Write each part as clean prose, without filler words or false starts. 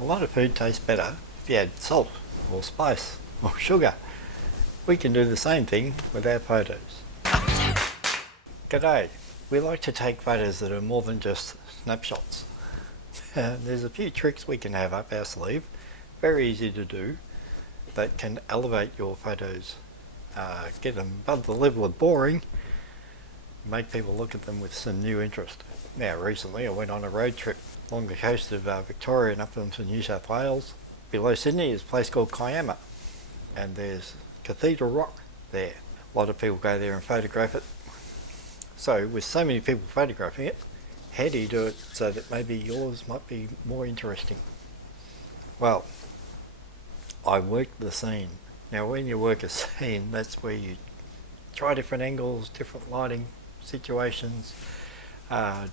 A lot of food tastes better if you add salt or spice or sugar. We can do the same thing with our photos. G'day. We like to take photos that are more than just snapshots. There's a few tricks we can have up our sleeve, very easy to do, that can elevate your photos, get them above the level of boring, make people look at them with some new interest. Now recently I went on a road trip along the coast of Victoria and up into New South Wales. Below Sydney is a place called Kiama, and there's Cathedral Rock there. A lot of people go there and photograph it. So with so many people photographing it, how do you do it so that maybe yours might be more interesting? Well, I worked the scene. Now when you work a scene, that's where you try different angles, different lighting situations,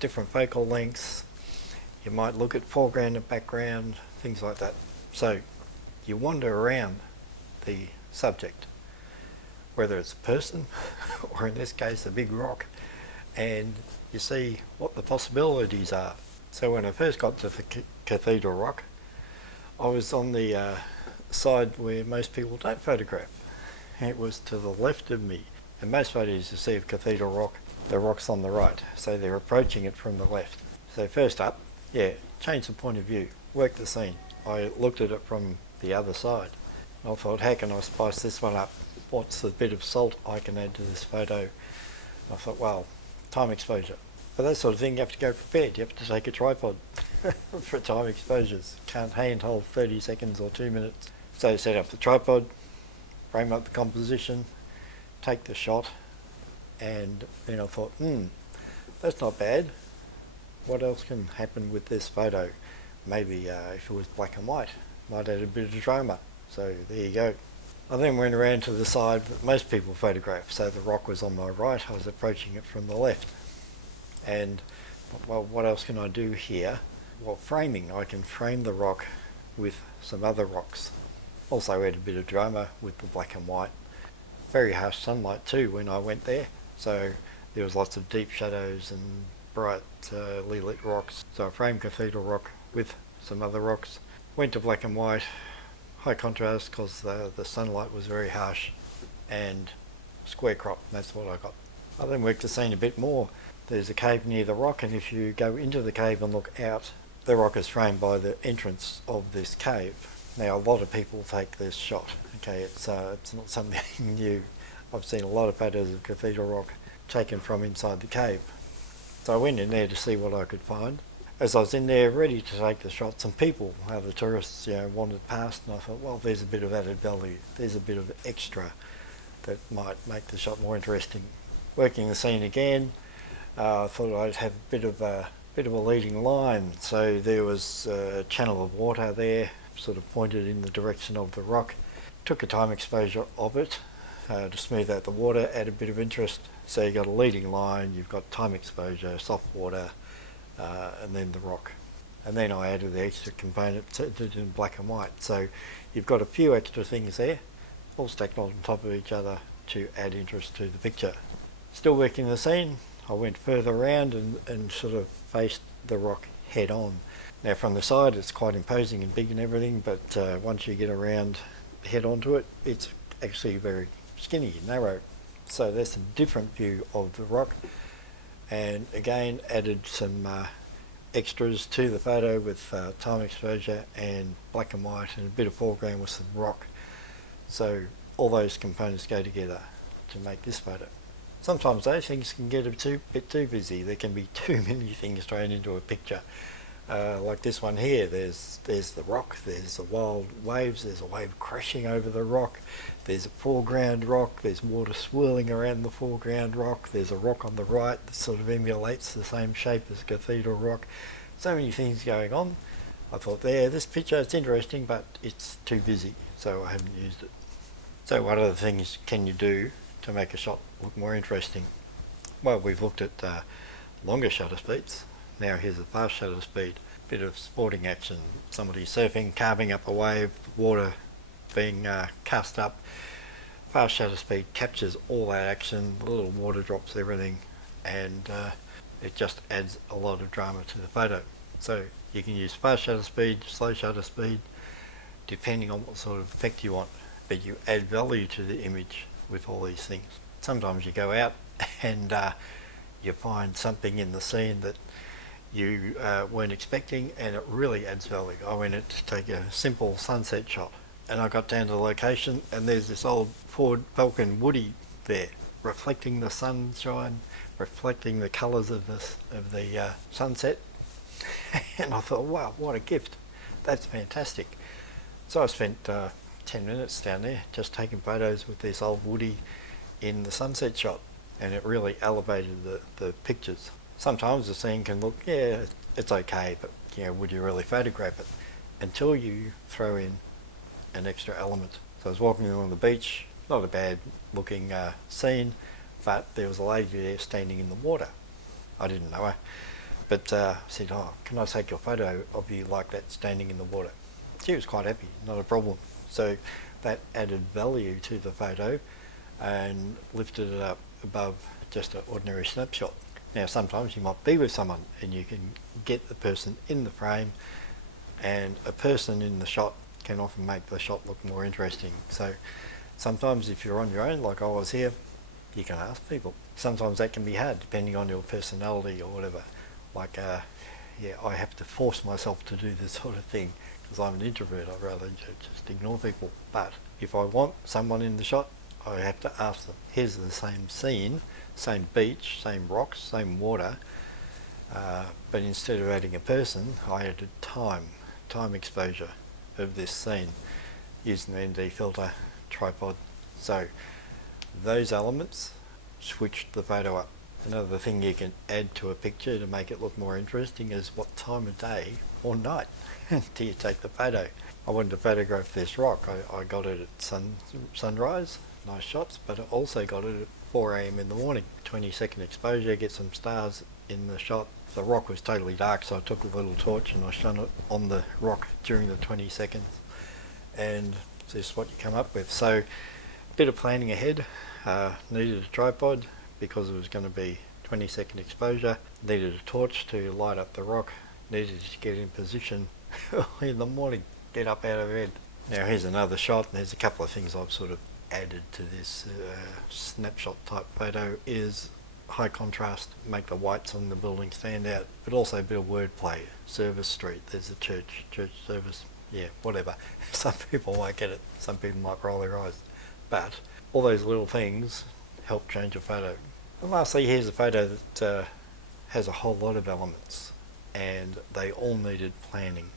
different focal lengths. You might look at foreground and background, things like that. So you wander around the subject, whether it's a person or in this case a big rock, and you see what the possibilities are. So when I first got to the Cathedral Rock, I was on the side where most people don't photograph. It was to the left of me, and most photos you see of Cathedral Rock, the rock's on the right, so they're approaching it from the left. So first up, change the point of view, work the scene. I looked at it from the other side. I thought, how can I spice this one up? What's the bit of salt I can add to this photo? I thought, well, time exposure. For that sort of thing, you have to go prepared. You have to take a tripod for time exposures. Can't handhold 30 seconds or 2 minutes. So set up the tripod, frame up the composition, take the shot, and then I thought, that's not bad. What else can happen with this photo? Maybe if it was black and white, might add a bit of drama. So there you go. I then went around to the side that most people photograph. So the rock was on my right, I was approaching it from the left. And, well, what else can I do here? Well, framing. I can frame the rock with some other rocks. Also add a bit of drama with the black and white. Very harsh sunlight too when I went there. So there was lots of deep shadows and brightly lit rocks. So I framed Cathedral Rock with some other rocks. Went to black and white, high contrast because the sunlight was very harsh, and square crop. That's what I got. I then worked the scene a bit more. There's a cave near the rock, and if you go into the cave and look out, the rock is framed by the entrance of this cave. Now a lot of people take this shot. Okay, it's not something new. I've seen a lot of photos of Cathedral Rock taken from inside the cave. So I went in there to see what I could find. As I was in there ready to take the shot, some people, the tourists, wandered past, and I thought, well, there's a bit of added value. There's a bit of extra that might make the shot more interesting. Working the scene again, I thought I'd have a bit of a leading line. So there was a channel of water there, sort of pointed in the direction of the rock. Took a time exposure of it to smooth out the water, add a bit of interest. So you've got a leading line, you've got time exposure, soft water, and then the rock. And then I added the extra component in black and white. So you've got a few extra things there, all stacked on top of each other to add interest to the picture. Still working the scene, I went further around and sort of faced the rock head on. Now from the side it's quite imposing and big and everything, but once you get around head onto it, it's actually very skinny, narrow. So that's a different view of the rock, and again added some extras to the photo with time exposure and black and white and a bit of foreground with some rock. So all those components go together to make this photo. Sometimes those things can get a bit too busy. There can be too many things thrown into a picture. Like this one here, there's the rock, there's the wild waves, there's a wave crashing over the rock, there's a foreground rock, there's water swirling around the foreground rock, there's a rock on the right that sort of emulates the same shape as Cathedral Rock. So many things going on. I thought, this picture is interesting, but it's too busy, so I haven't used it. So what other things can you do to make a shot look more interesting? Well, we've looked at longer shutter speeds. Now here's a fast shutter speed, bit of sporting action, somebody surfing, carving up a wave, water being cast up. Fast shutter speed captures all that action, the little water drops, everything, and it just adds a lot of drama to the photo. So You can use fast shutter speed, slow shutter speed, depending on what sort of effect you want, but you add value to the image with all these things. Sometimes you go out and you find something in the scene that you weren't expecting, and it really adds value. I went to take a simple sunset shot, and I got down to the location, and there's this old Ford Falcon Woody there, reflecting the sunshine, reflecting the colours of the sunset, and I thought, wow, what a gift! That's fantastic. So I spent 10 minutes down there just taking photos with this old Woody in the sunset shot, and it really elevated the pictures. Sometimes the scene can look, yeah, it's okay, but would you really photograph it? Until you throw in an extra element. So I was walking along the beach, not a bad looking scene, but there was a lady there standing in the water. I didn't know her, but I said, oh, can I take your photo of you like that standing in the water? She was quite happy, not a problem. So that added value to the photo and lifted it up above just an ordinary snapshot. Now sometimes you might be with someone and you can get the person in the frame, and a person in the shot can often make the shot look more interesting. So sometimes if you're on your own, like I was here, you can ask people. Sometimes that can be hard depending on your personality or whatever. Like I have to force myself to do this sort of thing because I'm an introvert. I'd rather just ignore people. But if I want someone in the shot, I have to ask them. Here's the same scene, same beach, same rocks, same water, but instead of adding a person, I added time exposure of this scene using the ND filter, tripod. So those elements switched the photo up. Another thing you can add to a picture to make it look more interesting is what time of day or night do you take the photo. I wanted to photograph this rock. I got it at sunrise, nice shots, but I also got it at 4 a.m. in the morning. 20-second exposure, get some stars in the shot. The rock was totally dark, so I took a little torch and I shone it on the rock during the 20 seconds. And this is what you come up with. So a bit of planning ahead. Needed a tripod because it was going to be 20-second exposure. Needed a torch to light up the rock. Needed to get in position early in the morning. Get up out of bed. Now here's another shot. There's a couple of things I've sort of added to this snapshot type photo is high contrast, make the whites on the building stand out, but also a bit of wordplay. Service street, there's a church service, yeah, whatever. Some people might get it, some people might roll their eyes, but all those little things help change a photo. And lastly, here's a photo that has a whole lot of elements, and they all needed planning.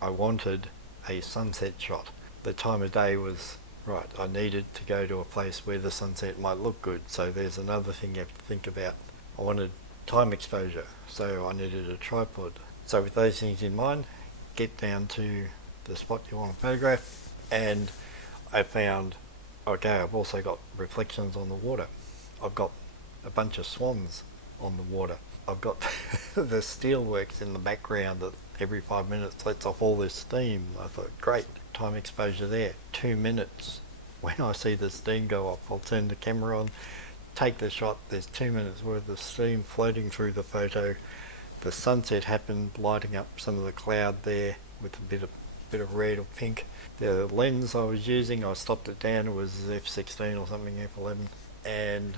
I wanted a sunset shot. The time of day was right. I needed to go to a place where the sunset might look good, so there's another thing you have to think about. I wanted time exposure, so I needed a tripod. So with those things in mind, get down to the spot you want to photograph, and I found, okay, I've also got reflections on the water. I've got a bunch of swans on the water. I've got the steelworks in the background that every 5 minutes lets off all this steam. I thought, great, time exposure there. 2 minutes. When I see the steam go off, I'll turn the camera on, take the shot. There's 2 minutes worth of steam floating through the photo. The sunset happened, lighting up some of the cloud there with a bit of red or pink. The lens I was using, I stopped it down. It was f16 or something, f11, and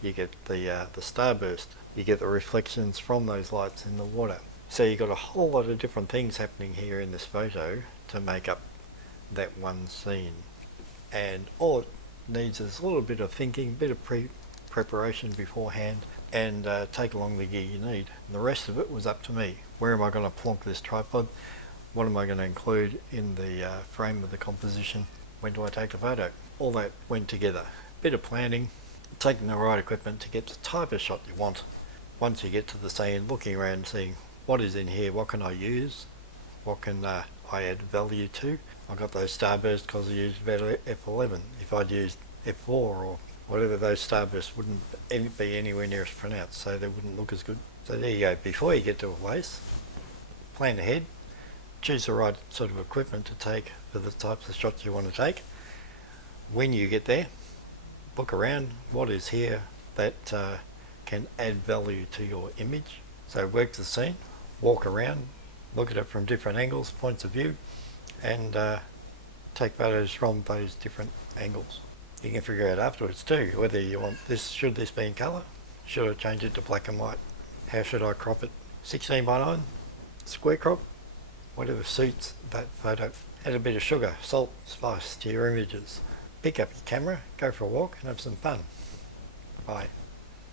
you get the starburst. You get the reflections from those lights in the water. So you've got a whole lot of different things happening here in this photo to make up that one scene. And all it needs is a little bit of thinking, a bit of preparation beforehand, and take along the gear you need. And the rest of it was up to me. Where am I going to plonk this tripod? What am I going to include in the frame of the composition? When do I take the photo? All that went together. Bit of planning, taking the right equipment to get the type of shot you want. Once you get to the scene, looking around, seeing what is in here, what can I use, what can I add value to. I got those starbursts because I used f11. If I'd used f4 or whatever, those starbursts wouldn't be anywhere near as pronounced, so they wouldn't look as good. So there you go. Before you get to a place, plan ahead, choose the right sort of equipment to take for the types of shots you want to take. When you get there, look around, what is here that can add value to your image. So work the scene, walk around, look at it from different angles, points of view, and take photos from those different angles. You can figure out afterwards too whether you want this, should this be in colour, should I change it to black and white, how should I crop it, 16 by 9, square crop, whatever suits that photo. Add a bit of sugar, salt, spice to your images. Pick up your camera, go for a walk and have some fun. Bye.